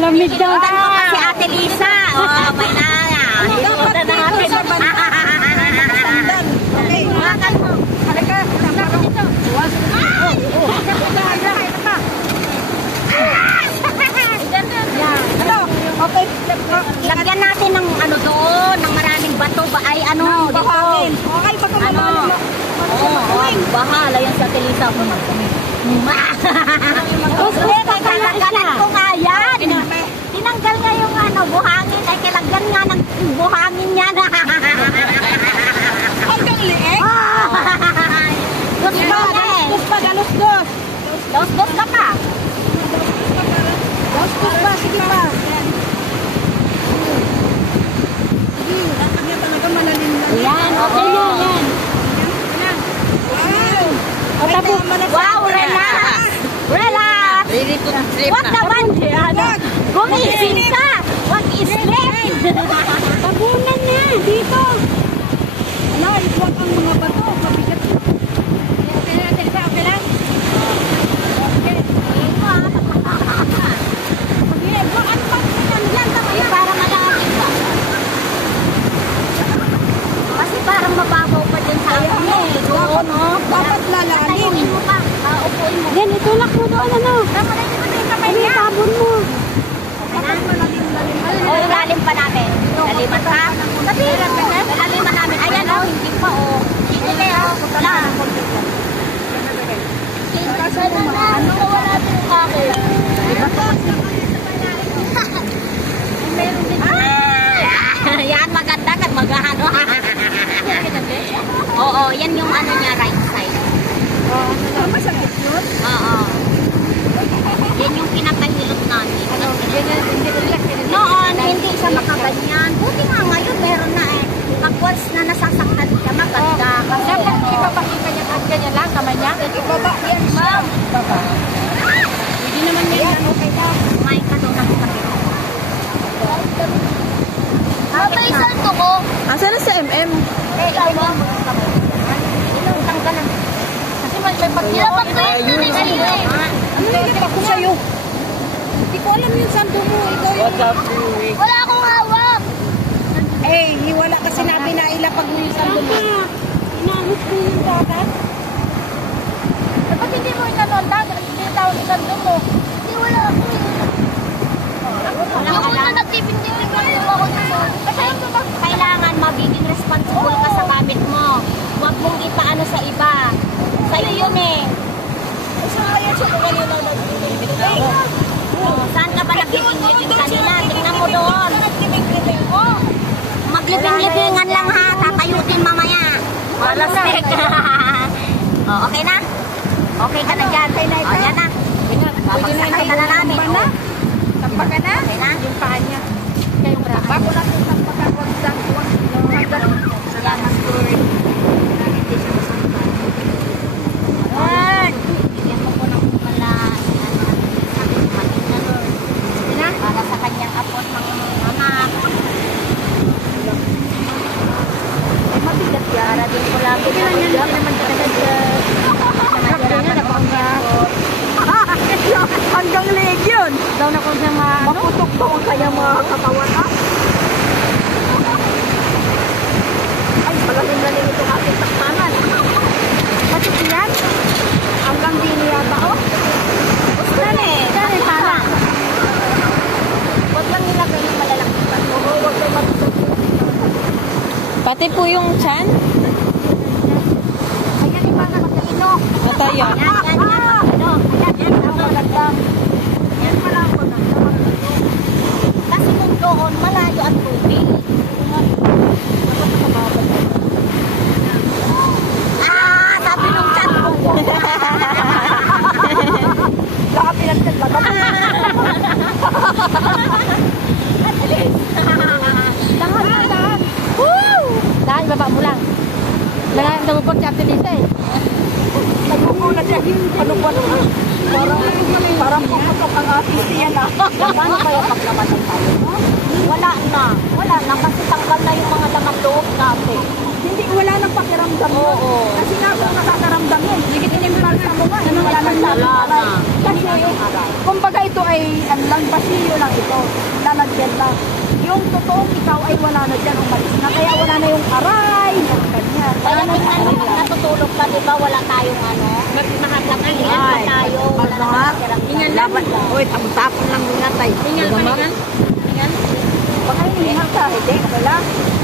Lamig daw. Si Ate Lisa. Oh, may naya. Ikutan na natin. Okay, makan mo. Halika. Okay. Lagyan natin ng ano doon, ng maraming bato ba ay ano dito. Okay, bato ano. Bahala yan sa Ate Lisa mo na. Kailangan ko nga yan. Tinanggal nga yung ano, buhangin. Ay, kailangan nga ng buhangin yan. Hanggang liit? Dos pa, dalos-dos. Dalos-dos ka pa. Dalos-dos pa, sige pa. Sige, kanya talaga malalim lang. Yan, okay na, yan. Wow, relax! Relax! What naman? Gumising ka! What is left? Tabunan na! Dito! Ano, ikuwag ang mga bato. Kabigat. Okay lang, okay lang? Okay. Para malaki ka. Kasi parang mababaw pa din sa akin eh. Doon, no? Dapat lalalim. Mo pa. Upuin mo. Yan, itulak mo doon, ano? Ano, tabon mo. O, ilalim pa namin. Laliman pa. Sabi, laliman namin. Ayan, o, hindi pa, o. Hindi kayo. Wala. Ano ko wala natin yung kakil? Yan, maganda ka. Mag-ano. Oo, yan yung ano niya, right side. Masakit yun? Oo. Yan yung pinapahilot namin. Noon, hindi siya makaganyan. Buti nga ngayon, meron na eh. Pag-once na nasasaktan siya, maganda. Dapat ipapakita niya kahit ganyan lang, kamay niya. Ibaba yan, ma'am. Ibaba. Hindi naman yan. Okay na. Kumain ka doon ako pakita. Mama, isang to ko. Asan na sa MM? Ikaw mo. Inutang ka na. Kasi may pag-ilapat ko yun na rin sa'yo eh. Ano yung ako sa'yo? Hindi ko alam yung santo mo. Ikaw yung... Wala akong hawak. Eh, wala ka sinabi na ilapag mo yung santo mo. Inahot ko yung dapat. Dapat hindi mo inanonda. Hindi yung tawag yung santo mo. Hindi, wala ako. Yung una nagtipin-tipin ako dito. Kailangan magiging responsible ka sa gamit mo. Huwag mong ipaano sa iba. Sa'yo yun eh. Saan ka ba nagliping-liping kanina? Tingnan mo doon. Magliping-lipingan lang ha. Tatayutin mamaya. Walang stick. Okay na? Okay ka na dyan. O, yan na. Babagsakan ka na namin. Tampa ka na? Okay na? Yung paa niya. Bago lang yung tampa ka. Salamat po rin. Hindi siya masampan. Ayan. Bigyan mo po ng pala. Para sa kanyang apot ng anak. Eh, mabigat yan. Para din ko lang. Hindi naman talaga dyan. Hanggang leg yun. Daw na kung siya Maputok to ang kaya mga katawan ha. Ay, malalim-lalim itong ating taktanan. Masuk yan? Hanggang dini yata o? Dali, para. Huwag lang nilagay ng malalaki pa. Huwag kayo matutok. Pati po yung chan? Ayan, iba na matalino. Mataya. Yan. Yan, ang maganda. Yan pala ang maganda. Kasi kung doon, malayo ang tubig. Sabi nung chan ko. Baka pinagtaglagan. Yan na. Paano kaya paglamatan tayo? Wala na. Wala na kasi tanggal na yung mga laman loob natin. Hindi, wala nang pakiramdam mo. Oo. Kasi nga kung nakakaramdam yun, hindi inimbal sa mo nga. Wala nang sabi Wala na. Kasi, kumbaga ito ay, ano lang, basiyo lang ito. Lalagyan lang. Yung totoong ikaw ay wala na dyan, umalis na. Kaya wala na yung aray, yung ganyan. Kaya tingnan mo kung natutulog ka, di ba wala tayong ano? Nakatangan pa tayo. Wala na nakakirang. Ingan laban. Uy, tapon lang muna tayo. Ingan pa, ingan. Ingan. Baka hinihingal ka, hindi, wala.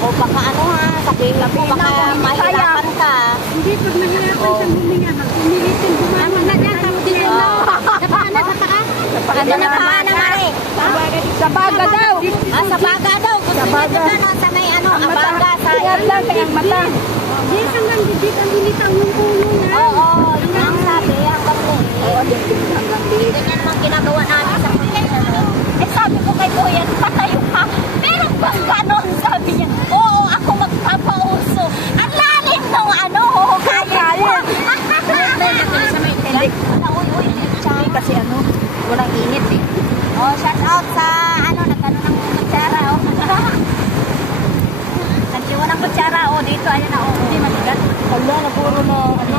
O baka ano ha, sabihin mo baka mahirapan ka. Hindi, pag nahirapan siyang huminga, humilitin, bumangon na dyan, tapos din na. Napaan na sa paa? Ano na pa na mare? Sa baga daw. Ah, sa baga daw. Gusto baga. nito na sa may ano, abaga sa Ingat lang kaya ang mata. Yes, hanggang dito ang hinitang yung puno na. Oo, yun ang sabi, hanggang po. Oo, hanggang dito. Ganyan naman ginagawa namin sa kuya. Eh sabi ko kay Kuya, patayo ka. Meron bang ganon? Sabi niya, oo, ako magpapauso. Ang lalim nung ano, huhukayin mo. Hindi. Uy, siya. Kasi ano, walang init eh. Oh, shout out sa ano, nagkano ng kutsara, oh. Nagkiwa ng kutsara, oh, dito, ayan na, oh, hindi matigas. Wala na puro na, ano,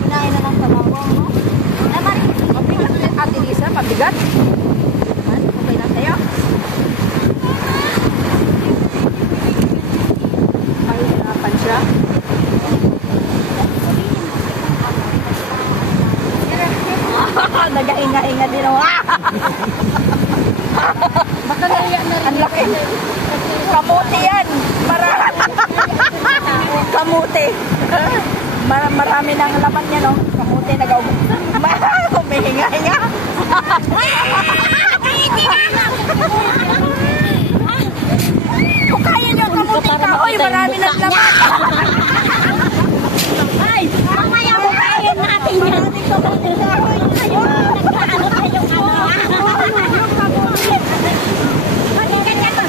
kinain na ng talawang, no? Naman, Mabigat na Ate Lisa, mabigat. Okay na sa'yo. Mahihirapan siya. Nagainga-inga din ako. Baka naiyak na rin. Ang laki. Kamuti yan. Kamuti. Marami na ang laman niya, no? Kamuti nag-aubos. Humihinga-hinga. Kung kaya niyo kamuti ka, oy, marami na ang laman. ay, mamaya hukayin natin yan. Ayun, nagkaano tayong ano. Ganyan ba?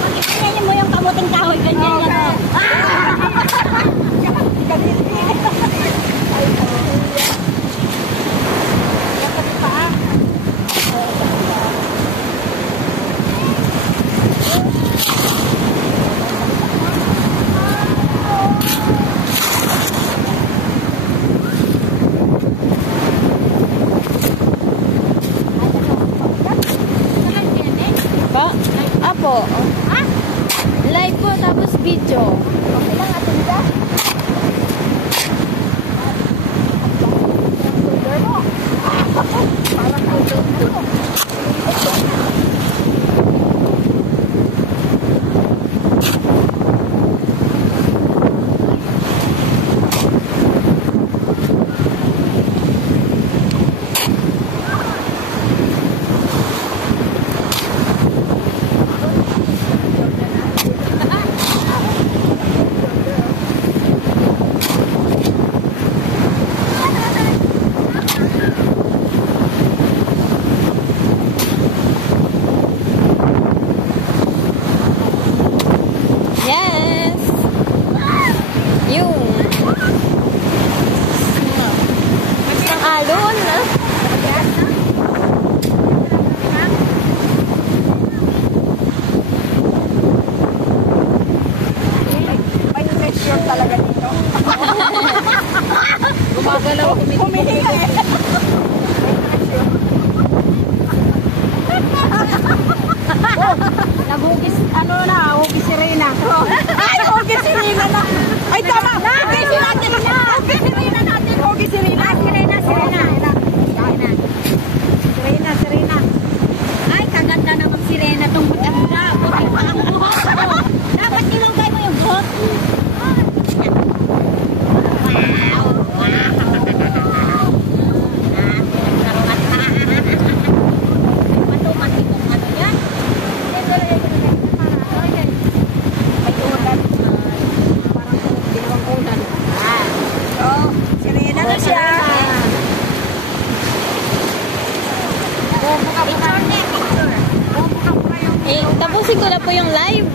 Pag-ipanyayin mo yung kamuting kahoy, ganyan yan. Pa? Apo. Live po, tapos video. Okay lang, Ate Lisa. Parang kulder mo. Yes! Yung. Isang alon, ah. May texture talaga dito. Gumagalaw. Humihinga eh. Naghugis, ano na, hugis si Reyna. Ay, okay si Rina na. Ay, tama. Okay si Rina. Okay si Rina natin. Okay si Rina. Si Reyna. Si Reyna. Ay, kaganda naman si Reyna itong maganda. Buti pa ang buhok ko. Dapat nilunggay mo yung buhok. Wow! Matumat itong ano yan. May ulan. Parang ginawang ulan. Oh, si Rina na siya. Picture. Eh, tapusin ko na po yung live.